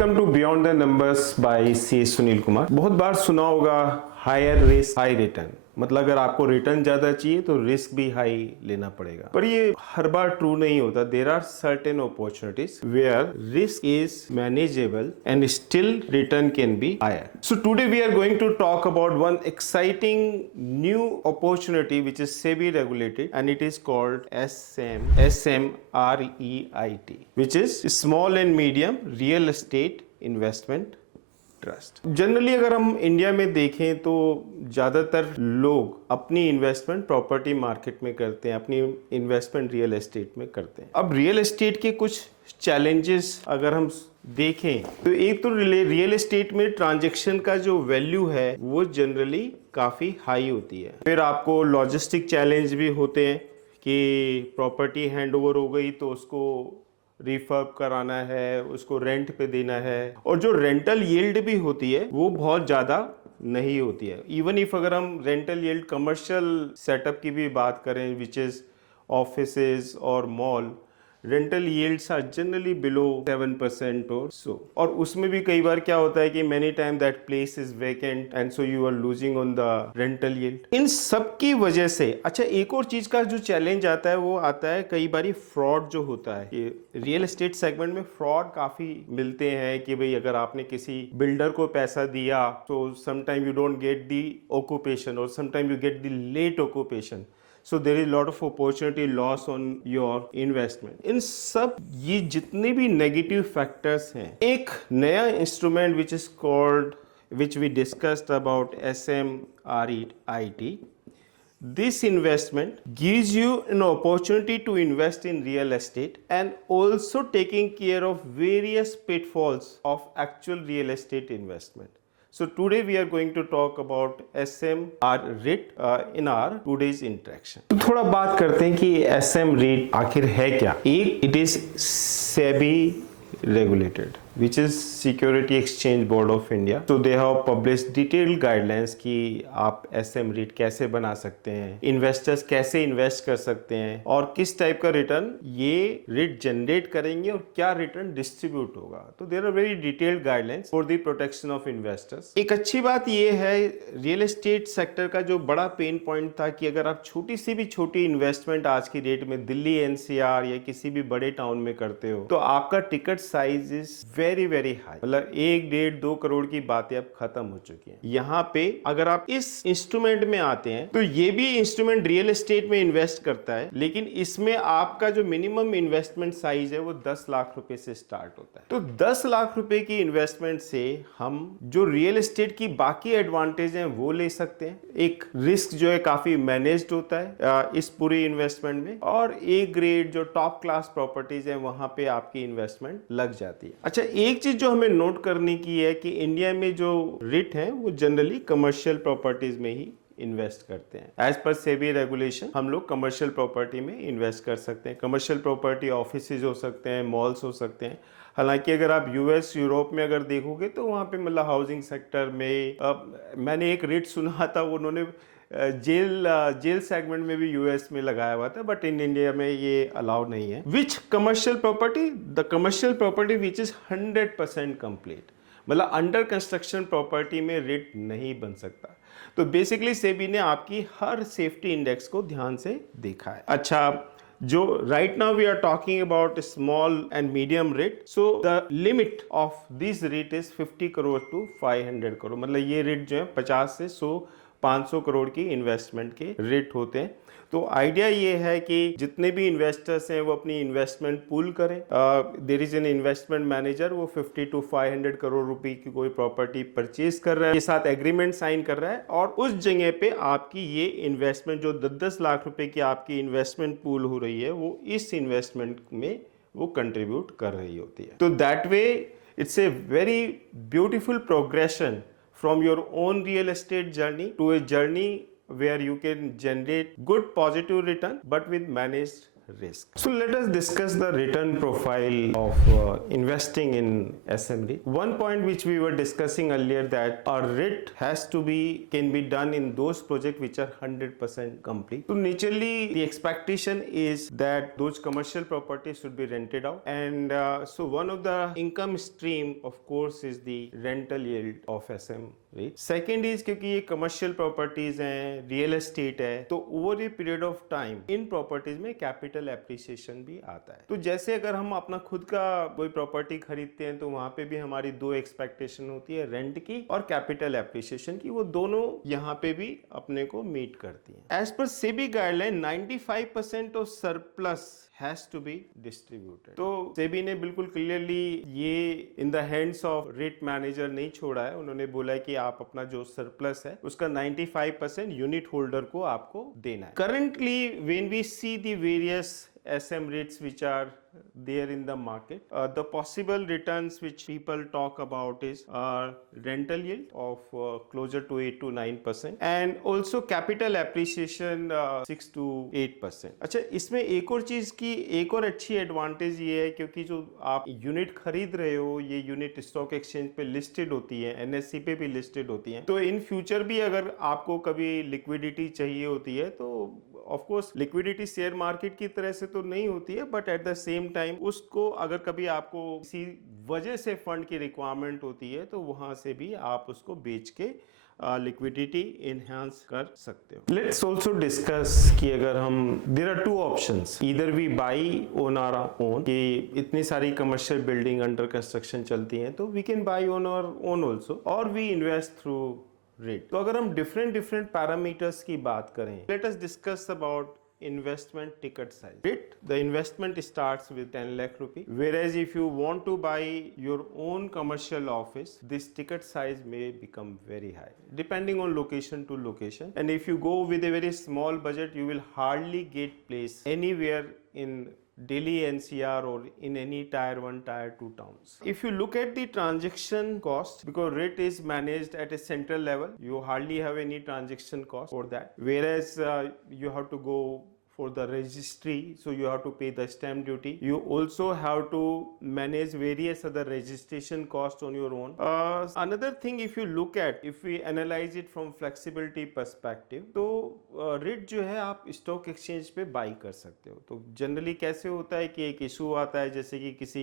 Welcome to beyond the numbers by C Sunil Kumar. बहुत बार सुना होगा हायर रिस्क हाई रिटर्न, मतलब अगर आपको रिटर्न ज्यादा चाहिए तो रिस्क भी हाई लेना पड़ेगा। पर ये हर बार ट्रू नहीं होता। There are certain opportunities where risk is manageable and still return can be higher. So today we are going to talk about one exciting new opportunity which is SEBI regulated and it is called SMREIT, which is Small and Medium Real Estate Investment trust. Generally अगर हम India में देखें तो ज़्यादातर लोग अपनी investment property market में करते हैं, अपनी इन्वेस्टमेंट रियल एस्टेट में करते हैं। अब रियल एस्टेट के कुछ चैलेंजेस अगर हम देखें तो एक तो रियल एस्टेट में ट्रांजैक्शन का जो वैल्यू है वो जनरली काफ़ी हाई होती है। फिर आपको लॉजिस्टिक चैलेंज भी होते हैं कि प्रॉपर्टी हैंडओवर हो गई तो उसको रिफर्ब कराना है, उसको रेंट पे देना है, और जो रेंटल यील्ड भी होती है वो बहुत ज़्यादा नहीं होती है। इवन इफ अगर हम रेंटल यील्ड कमर्शियल सेटअप की भी बात करें विच इज़ ऑफिसेज और mall, rental yields are generally below 7% और सो। और उसमें भी कई बार क्या होता है कि many time that place is vacant and so you are losing on the rental yield. इन सब की वजह से अच्छा एक और चीज का जो चैलेंज आता है वो आता है कई बार फ्रॉड जो होता है। कि रियल एस्टेट सेगमेंट में फ्रॉड काफी मिलते हैं कि भाई अगर आपने किसी बिल्डर को पैसा दिया तो sometime you don't get the occupation और sometime you get the late occupation, so there is lot of opportunity loss on your investment। इन सब ये जितने भी नेगेटिव फैक्टर्स हैं, एक नया instrument which we discussed about SMREIT, this investment gives you an opportunity to invest in real estate and also taking care of various pitfalls of actual real estate investment। So today we are going to talk about SMREIT in our today's interaction। तो थोड़ा बात करते हैं कि SMREIT आखिर है क्या। एक, it is SEBI regulated, which is Security Exchange Board of India। So they have published detailed guidelines कि आप SMREIT कैसे बना सकते हैं, इन्वेस्टर्स कैसे इन्वेस्ट कर सकते हैं और किस टाइप का रिटर्न ये REIT जनरेट करेंगे और क्या रिटर्न डिस्ट्रीब्यूट होगा। तो there are very detailed guidelines for the protection of investors. एक अच्छी बात ये है रियल एस्टेट सेक्टर का जो बड़ा पेन पॉइंट था कि अगर आप छोटी सी भी छोटी इन्वेस्टमेंट आज की डेट में दिल्ली NCR या किसी भी बड़े टाउन में करते हो तो आपका ticket size is very very high, मतलब 1-1.5-2 करोड़ की बातें अब खत्म हो चुकी हैं। यहाँ पे अगर आप इस इंस्ट्रूमेंट में आते हैं तो ये भी इंस्ट्रूमेंट रियल एस्टेट में इन्वेस्ट करता है, लेकिन इसमें आपका जो मिनिमम इन्वेस्टमेंट साइज है वो 10 लाख रुपए से स्टार्ट होता है। तो 10 लाख रुपए की इन्वेस्टमेंट से हम जो रियल एस्टेट की बाकी एडवांटेज हैं वो ले सकते हैं। एक रिस्क जो है काफी मैनेज्ड होता है इस पूरी इन्वेस्टमेंट में, और एक ग्रेड जो टॉप क्लास प्रॉपर्टीज है वहां पे आपकी इन्वेस्टमेंट लग जाती है। अच्छा एक चीज जो हमें नोट करने की है कि इंडिया में जो रिट है वो जनरली कमर्शियल प्रॉपर्टीज में ही इन्वेस्ट करते हैं। एज पर सेबी रेगुलेशन हम लोग कमर्शियल प्रॉपर्टी में इन्वेस्ट कर सकते हैं। कमर्शियल प्रॉपर्टी ऑफिसेज हो सकते हैं, मॉल्स हो सकते हैं। हालांकि अगर आप यूएस यूरोप में अगर देखोगे तो वहाँ पे मतलब हाउसिंग सेक्टर में मैंने एक रेट सुना था, उन्होंने जेल सेगमेंट में भी यूएस में लगाया हुआ था, बट इन इंडिया में ये अलाउ नहीं है। Which commercial property, the commercial property which is 100% complete, मतलब अंडर कंस्ट्रक्शन प्रॉपर्टी में रेट नहीं बन सकता। तो बेसिकली सेबी ने आपकी हर सेफ्टी इंडेक्स को ध्यान से देखा है। अच्छा जो right now we are talking about small and medium REIT, so the limit of this REIT is 50 crore to 500 crore, मतलब ये रेट जो है 50 से 100-500 करोड़ की इन्वेस्टमेंट के रेट होते हैं। तो आइडिया ये है कि जितने भी इन्वेस्टर्स हैं वो अपनी इन्वेस्टमेंट पूल करें। There is an investment manager, वो 50 to 500 करोड़ रुपए की कोई प्रॉपर्टी परचेज कर रहा है, के साथ एग्रीमेंट साइन कर रहा है, और उस जगह पे आपकी ये इन्वेस्टमेंट जो 10-10 लाख रुपए की आपकी इन्वेस्टमेंट पूल हो रही है वो इस इन्वेस्टमेंट में वो कंट्रीब्यूट कर रही होती है। तो that way it's a very beautiful progression from your own real estate journey to a journey where you can generate good positive return but with managed risk. So let us discuss the return profile of investing in SM REIT. One point which we were discussing earlier, that our REIT can be done in those projects which are 100% complete. So naturally the expectation is that those commercial properties should be rented out, and so one of the income stream of course is the rental yield of SM REIT. Second is क्योंकि ये commercial properties हैं, real estate है, तो over a period of time in properties में capital appreciation भी आता है. तो जैसे अगर हम अपना खुद का कोई प्रॉपर्टी खरीदते हैं तो वहां पे भी हमारी दो एक्सपेक्टेशन होती है, रेंट की और कैपिटल एप्रिसिएशन की. वो दोनों यहाँ पे भी अपने को मीट करती हैं. एज पर SEBI guideline 95% of surplus has to be distributed. तो सेबी ने बिल्कुल क्लियरली ये in the hands of rate manager नहीं छोड़ा है. उन्होंने बोला है कि आप अपना जो सरप्लस है उसका 95% यूनिट होल्डर को आपको देना है. Currently when we see the various SM REITs which are there in the market, the possible returns which people talk about is rental yield of closer to 8 to 9% and also capital appreciation 6 to 8%. अच्छा, इसमें एक और चीज की एक और अच्छी advantage ये है क्योंकि जो आप यूनिट खरीद रहे हो ये यूनिट स्टॉक एक्सचेंज पे लिस्टेड होती है, NSE पे भी लिस्टेड होती है. तो इन फ्यूचर भी अगर आपको कभी लिक्विडिटी चाहिए होती है तो of course liquidity share market की तरह से तो नहीं होती है, but at the same time उसको अगर कभी आपको किसी वजह से फंड की रिक्वायरमेंट होती है तो वहां से भी आप उसको बेच के लिक्विडिटी इनहेंस कर सकते हो. लेट्स ऑल्सो डिस्कस कि अगर हम there are two options, either we buy on our own, कि इतनी सारी कमर्शियल बिल्डिंग अंडर कंस्ट्रक्शन चलती हैं तो we can buy on our own also, और वी इन्वेस्ट थ्रू रेट. तो अगर हम डिफरेंट पैरामीटर्स की बात करें, let us discuss about investment ticket size. REIT, the investment starts with 10 lakh rupee, whereas if you want to buy your own commercial office, this ticket size may become very high depending on location to location, and if you go with a very small budget you will hardly get place anywhere in Delhi NCR or in any tier 1 tier 2 towns. If you look at the transaction cost, because REIT is managed at a central level, you hardly have any transaction cost for that, whereas you have to go for the registry, so you have to pay the stamp duty. You also have to manage various other registration costs on your own. Another thing, if you look at, if we analyze it from flexibility perspective, तो REIT जो है आप stock exchange पे by कर सकते हो. तो generally कैसे होता है कि एक इशू आता है जैसे कि किसी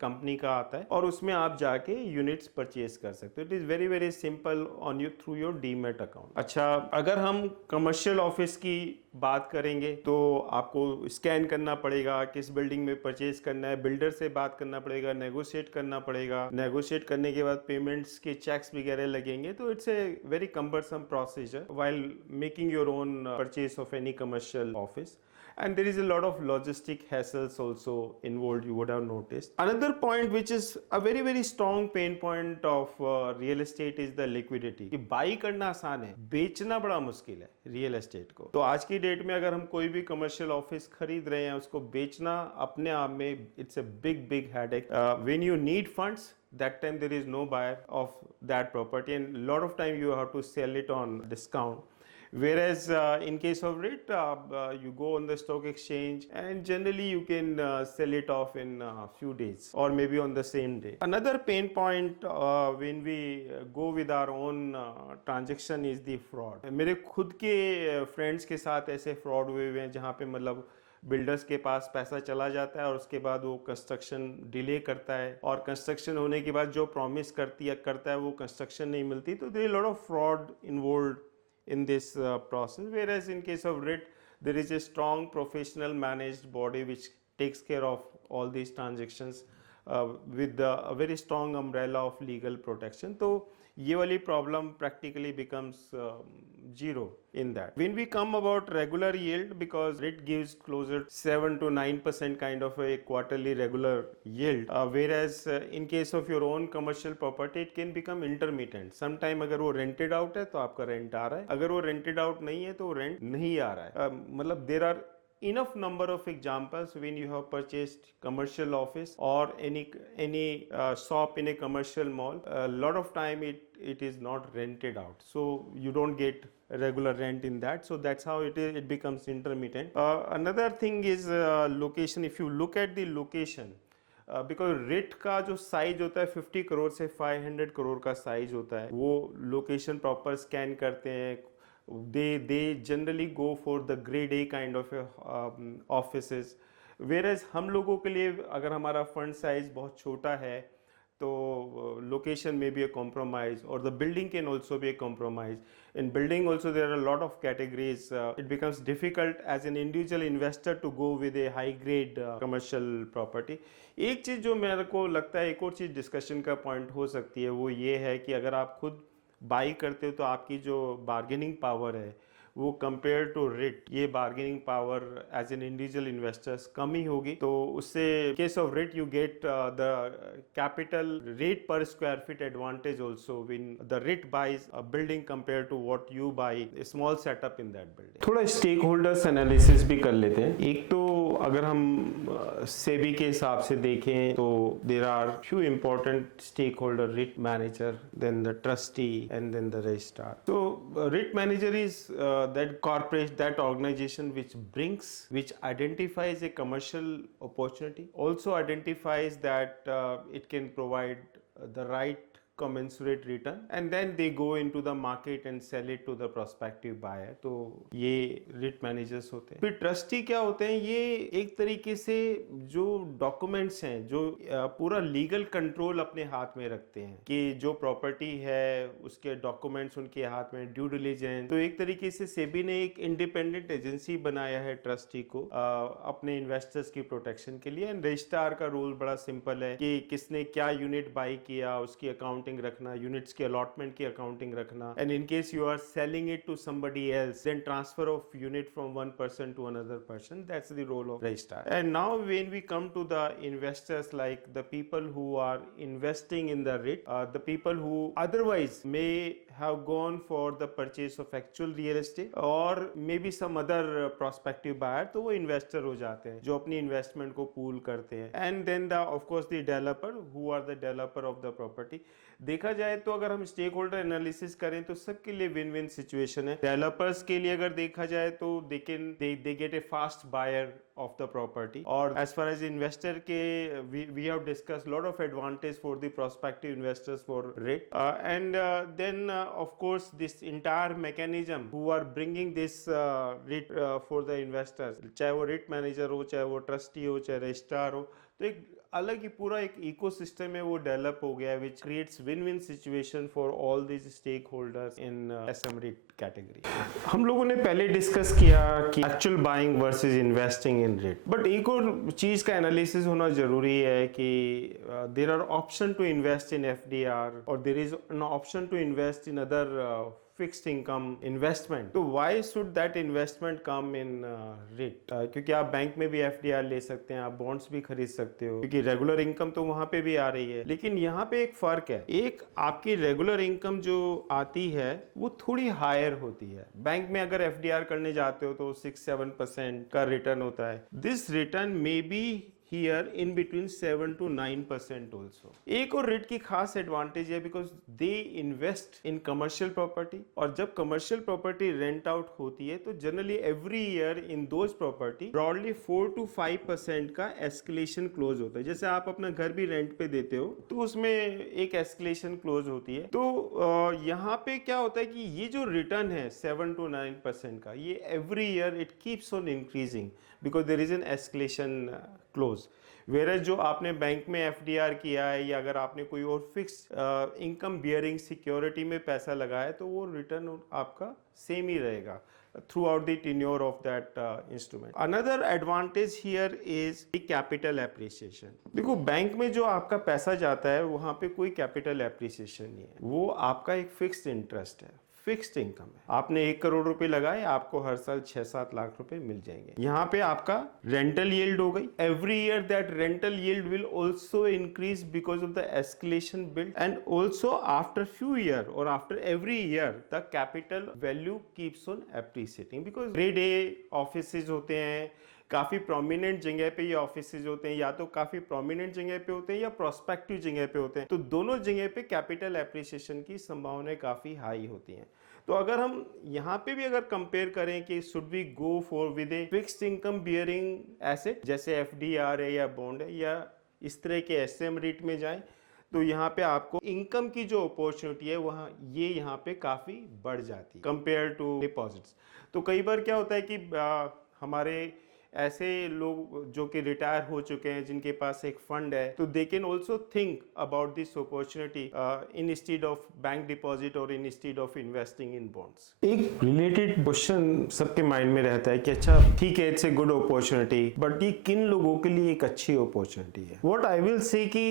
कंपनी का आता है और उसमें आप जाके यूनिट्स परचेज कर सकते हो. It is very very simple on you through your demat account. अच्छा, अगर हम कमर्शियल ऑफिस की बात करेंगे तो आपको स्कैन करना पड़ेगा किस बिल्डिंग में परचेज करना है, बिल्डर से बात करना पड़ेगा, नेगोशिएट करना पड़ेगा, नेगोशिएट करने के बाद पेमेंट्स के चेक्स वगैरह लगेंगे. तो it's a very cumbersome procedure while making your own purchase of any commercial office. And there is a lot of logistic hassles also involved, you would have noticed. Another point which is a very very strong pain point of real estate is the liquidity. कि by करना आसान है, बेचना बड़ा मुश्किल है real estate को. तो आज की डेट में अगर हम कोई भी कमर्शियल ऑफिस खरीद रहे हैं उसको बेचना अपने आप में it's a big headache. When you need funds, that time there is no buyer of that property and lot of time you have to sell it on discount. Whereas in case of REIT, you go on the stock exchange and generally you can sell it off in a few days or maybe on the same day. Another pain point when we go with our own transaction is the fraud. मेरे खुद के friends के साथ ऐसे fraud हुए हैं जहाँ पे मतलब बिल्डर्स के पास पैसा चला जाता है और उसके बाद वो कंस्ट्रक्शन डिले करता है और कंस्ट्रक्शन होने के बाद जो प्रॉमिस करता है वो कंस्ट्रक्शन नहीं मिलती. तो there is lot of fraud involved in this process, whereas in case of REIT there is a strong professional managed body which takes care of all these transactions with a very strong umbrella of legal protection. तो ये वाली problem practically becomes zero in that. When we come about regular yield, because REIT gives closer 7 to 9% kind of a quarterly regular yield, whereas in case of your own commercial property it can become intermittent. Sometime अगर वो rented out है तो आपका rent आ रहा है, अगर वो rented out नहीं है तो rent नहीं आ रहा है. मतलब there are enough number of examples when you have purchased commercial office or any shop in a commercial mall. A lot of time it is not rented out, so you don't get regular rent in that, so that's how it becomes intermittent. Another thing is location. If you look at the location, because writ का जो size होता है 50 करोड़ से 500 करोड़ का size होता है, वो location proper scan करते हैं. they generally go for the grade A kind of offices, whereas हम लोगों के लिए अगर हमारा फंड साइज बहुत छोटा है तो location may be a compromise, or the building can also be a compromise. In building also there are a lot of categories. It becomes difficult as an individual investor to go with a high grade commercial property. एक चीज़ जो मेरे को लगता है, एक और चीज़ discussion का point हो सकती है, वो ये है कि अगर आप खुद बाई करते हो तो आपकी जो बार्गेनिंग पावर है वो कंपेयर टू रिट, ये bargaining power as an individual investors कम ही होगी. तो उससे case of REIT you get the capital rate per square feet advantage also when the REIT buys a building compare to what you buy a small setup in that building. थोड़ा stake holders analysis भी कर लेते हैं. एक तो अगर हम सेबी के हिसाब से देखें तो there are few important stake holder, REIT manager, then the trustee and then the registrar. तो REIT manager is that corporation, that organization which identifies a commercial opportunity, also identifies that it can provide the right commensurate return, and then they go into the market and sell it to the prospective buyer. तो ये writ managers होते हैं. फिर trustee क्या होते हैं? ये एक तरीके से जो डॉक्यूमेंट्स हैं, जो पूरा लीगल कंट्रोल अपने हाथ में रखते हैं कि जो प्रॉपर्टी है उसके डॉक्यूमेंट्स उनके हाथ में, ड्यू डिलिजेंस. तो एक तरीके से सेबी ने एक इंडिपेंडेंट एजेंसी बनाया है ट्रस्टी को अपने इन्वेस्टर्स की प्रोटेक्शन के लिए. एंड रजिस्ट्रार का रोल बड़ा सिंपल है कि किसने क्या यूनिट बाई किया उसकी अकाउंट रखना, यूनिट्स की अलॉटमेंट की अकाउंटिंग रखना, and in case you are selling it to somebody else, then transfer of unit from one person to another person. That's the role of registrar. And now when we come to the investors, like the people who are investing in the REIT, the people who otherwise may have gone for the purchase of actual real estate or maybe some other prospective buyer, तो वो investor हो जाते हैं जो अपनी investment को pool करते हैं. And then the of course the developer, who are the developer of the property. देखा जाए तो अगर हम स्टेक होल्डर एनालिसिस करें तो सबके लिए विन विन सिचुएशन है. डेवलपर्स के लिए अगर देखा जाए तो they get a fast buyer of the property, or as far as investor के we have discussed lot of advantage for the prospective investors for REIT, and then of course this entire mechanism who are bringing this REIT for the investors, चाहे वो REIT manager हो, चाहे वो trustee हो, चाहे registrar हो, तो एक अलग ही पूरा एक इकोसिस्टम है वो डेवलप हो गया है which creates win-win situation for all these stakeholders in SM REIT category. हम लोगों ने पहले डिस्कस किया कि actual buying versus investing in REIT, but एक और चीज का एनालिसिस होना जरूरी है कि there are option to invest in FDR और there is an option to invest in other fixed income investment. तो why should that investment come in REIT? क्योंकि आप बैंक में भी FDR ले सकते हैं, आप बॉन्ड्स भी खरीद सकते हो, क्योंकि रेगुलर इनकम तो वहां पे भी आ रही है. लेकिन यहाँ पे एक फर्क है, एक आपकी रेगुलर इनकम जो आती है वो थोड़ी हायर होती है. बैंक में अगर FDR करने जाते हो तो 6-7% का रिटर्न होता है. This return may be here in between 7 to 9% also. एक और REIT की खास एडवांटेज है because they invest in commercial property, और जब कमर्शियल प्रॉपर्टी रेंट आउट होती है तो generally every year in those property broadly 4 to 5% का एस्केलेशन क्लोज होता है. जैसे आप अपना घर भी रेंट पे देते हो तो उसमें एक एस्केलेशन क्लोज होती है. तो यहाँ पे क्या होता है कि ये जो रिटर्न है 7 to 9% का, ये every year it keeps on increasing because there is an escalation clause. Where जो आपने बैंक में FDR किया है या अगर आपने कोई और फिक्स इनकम बियरिंग सिक्योरिटी में पैसा लगाया तो वो रिटर्न आपका सेम ही रहेगा through out the tenure of that instrument. Another advantage here is the capital appreciation. देखो बैंक में जो आपका पैसा जाता है वहां पे कोई कैपिटल एप्रिसिएशन नहीं है, वो आपका एक फिक्स्ड इंटरेस्ट है. फिक्स्ड इनकम है। आपने 1 करोड़ रुपए लगाए, आपको हर साल 6-7 लाख रुपए मिल जाएंगे। यहाँ पे आपका रेंटल यील्ड हो गई। Every year that rental yield will also increase because of the escalation build, and also after few year और after every year the capital value keeps on appreciating, because grade A offices होते हैं, काफी prominent जगह पे ये offices होते हैं, या तो काफी प्रोमिनेंट जगह पे होते हैं या प्रोस्पेक्टिव जगह पे होते हैं, तो दोनों जगह पे कैपिटल एप्रिसिएशन की संभावनाएं काफी हाई होती हैं। तो अगर हम यहाँ पे भी अगर कंपेयर करें कि should we go for with a fixed income bearing asset जैसे एफडीआर है या बॉन्ड है या इस तरह के एसएम रेट में जाएं, तो यहाँ पे आपको इनकम की जो अपॉर्चुनिटी है वहाँ ये यहाँ पे काफी बढ़ जाती है कंपेयर टू डिपॉजिट्स। तो कई बार क्या होता है कि हमारे ऐसे लोग जो कि रिटायर हो चुके हैं, जिनके पास एक फंड है, तो they can also think about this opportunity instead of bank deposit और instead of investing in bonds. एक रिलेटेड क्वेश्चन सबके माइंड में रहता है कि अच्छा ठीक है, it's a good opportunity, but ये किन लोगों के लिए एक अच्छी अपॉर्चुनिटी है? व्हाट आई विल से कि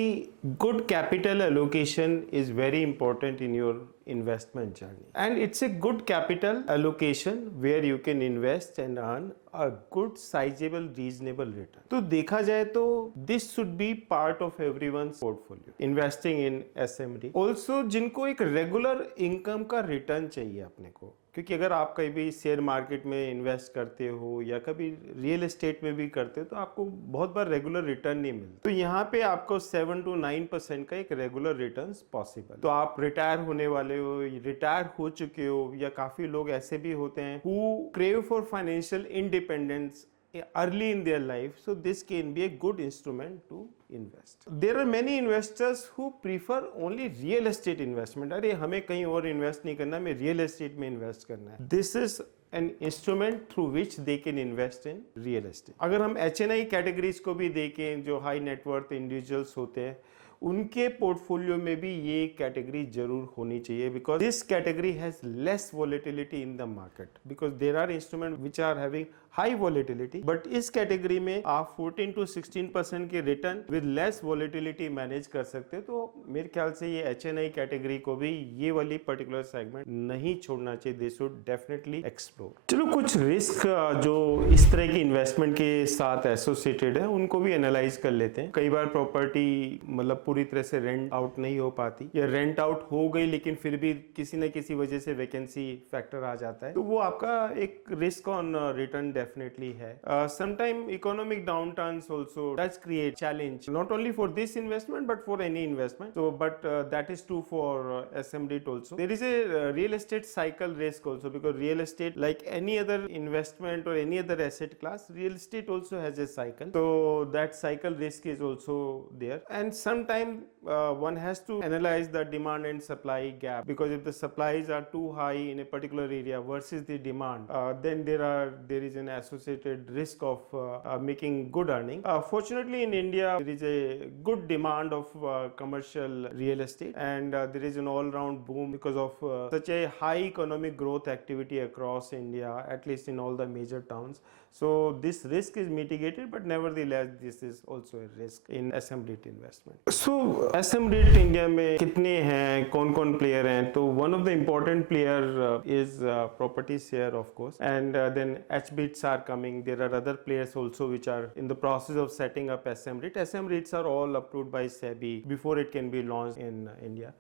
good capital allocation is very important in your investment journey, and it's a good capital allocation where you can invest and earn a good sizable reasonable return. तो देखा जाए तो this should be part of everyone's portfolio, investing in SMD also, जिनको एक regular income का return चाहिए अपने को, क्योंकि अगर आप कहीं भी शेयर मार्केट में इन्वेस्ट करते हो या कभी रियल एस्टेट में भी करते हो तो आपको बहुत बार रेगुलर रिटर्न नहीं मिलता। तो यहाँ पे आपको 7 to 9% का एक रेगुलर रिटर्न पॉसिबल। तो आप रिटायर होने वाले हो, रिटायर हो चुके हो, या काफी लोग ऐसे भी होते हैं who crave for financial independence early in their life, so this can be a good instrument to invest. There are many investors who prefer only real estate investment. अरे हमें कहीं और इन्वेस्ट नहीं करना, हमें रियल एस्टेट में invest करना है। This is an instrument through which they can invest in real estate. अगर हम HNI कैटेगरीज को भी देखें, जो हाई नेटवर्थ इंडिविजुअल्स होते हैं, उनके पोर्टफोलियो में भी ये कैटेगरी जरूर होनी चाहिए, because this category has less volatility in the market, because there are instrument which are having high volatility, but इस कैटेगरी में आप 14 to 16% के return with less volatility manage कर सकते हैं। तो मेरे ख्याल से ये HNI कैटेगरी को भी ये वाली पर्टिकुलर सेगमेंट नहीं छोड़ना चाहिए, दे शुड डेफिनेटली एक्सप्लोर। चलो कुछ रिस्क जो इस तरह की इन्वेस्टमेंट के साथ एसोसिएटेड है उनको भी एनालाइज कर लेते हैं। कई बार प्रॉपर्टी मतलब पूरी तरह से रेंट आउट नहीं हो पाती, या रेंट आउट हो गई लेकिन फिर भी किसी न किसी वजह से वैकेंसी फैक्टर आ जाता है, तो वो आपका एक रिस्क ऑन रिटर्न डेफिनेटली है। Sometime economic downturns also does create challenge not only for this investment but for any investment, so but that is true for SMREIT also. There is a real estate cycle risk also, because real estate, like any other investment or any other asset class, real estate also has a cycle, so that cycle risk is also there, and sometimes one has to analyze the demand and supply gap, because if the supplies are too high in a particular area versus the demand, then there is an associated risk of making good earning. Fortunately in India there is a good demand of commercial real estate, and there is an all-round boom because of such a high economic growth activity across India, at least in all the major towns. So this risk is mitigated, but nevertheless this is also a risk in SM-REIT investment. So SM-REIT India में कितने हैं, कौन-कौन player हैं? तो one of the important player is Property Share of course, and then HBITs are coming. There are other players also which are in the process of setting up SM-REIT. SM-REITs are all approved by SEBI before it can be launched in India.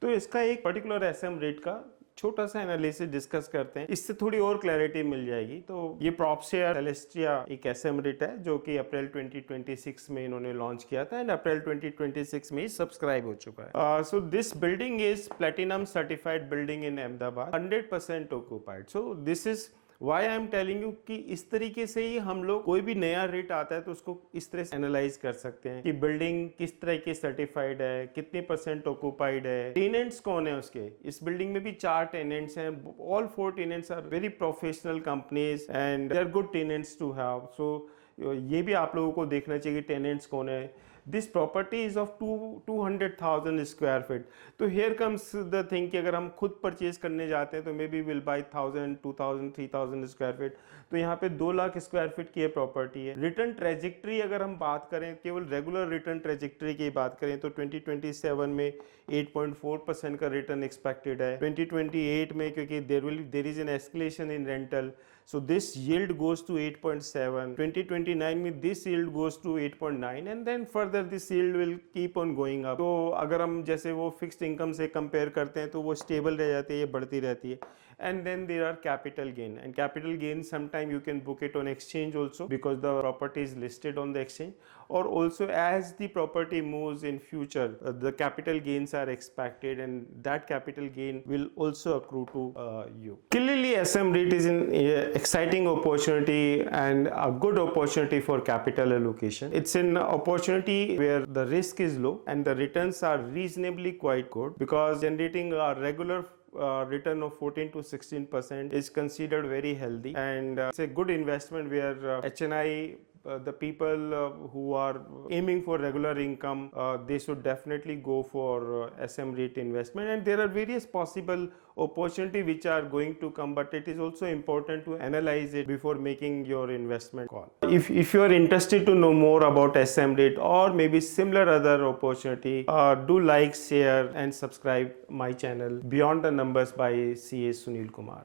तो इसका एक particular SM-REIT का छोटा सा analysis discuss करते हैं, इससे थोड़ी और क्लैरिटी मिल जाएगी। तो ये PropShare Celestia एक SM-REIT है जो कि अप्रैल 2026 में इन्होंने लॉन्च किया था, एंड अप्रैल 2026 में ही सब्सक्राइब हो चुका है। So this building is platinum certified building in Ahmedabad, 100% occupied. So this is why I am telling you कि इस तरीके से ही हम लोग कोई भी नया रेट आता है तो उसको इस तरह से एनालाइज कर सकते हैं कि बिल्डिंग किस तरह की सर्टिफाइड है, कितने % ऑक्यूपाइड है, टेनेंट्स कौन है उसके। इस बिल्डिंग में भी 4 टेनेंट्स हैं, all 4 tenants are very professional companies and they are good tenants to have. So ये भी आप लोगों को देखना चाहिए कि टेनेंट्स कौन है। This property is of 200,000 square feet. तो हियर कम्स द थिंग कि अगर हम खुद परचेज करने जाते हैं तो may be will by 1000, 2000, 3000 square feet. तो यहाँ पे 2 लाख स्क्वायर फीट की प्रॉपर्टी है। रिटर्न ट्रेजेक्ट्री अगर हम बात करें, केवल रेगुलर रिटर्न ट्रेजेक्ट्री की बात करें तो 2027 में 8.4% का रिटर्न एक्सपेक्टेड है 2028 में, क्योंकि there is an escalation in rental, so this yield goes to 8.7. 2029 में this yield goes to 8.9 and then further this yield will keep on going up. तो अगर हम जैसे वो फिक्स्ड इनकम से कंपेयर करते हैं तो वो स्टेबल रह जाती है, ये बढ़ती रहती है. And then there are capital gain, and capital gain sometime you can book it on exchange also because the property is listed on the exchange, or also as the property moves in future the capital gains are expected and that capital gain will also accrue to you. Clearly SM REIT is an exciting opportunity and a good opportunity for capital allocation. It's an opportunity where the risk is low and the returns are reasonably quite good because generating a regular return of 14 to 16% is considered very healthy, and it's a good investment where HNI, the people who are aiming for regular income, they should definitely go for SM REIT investment. And there are various possible opportunities which are going to come, but it is also important to analyze it before making your investment call. If you are interested to know more about SM REIT or maybe similar other opportunity, do like, share and subscribe my channel Beyond the Numbers by CA Sunil Kumar.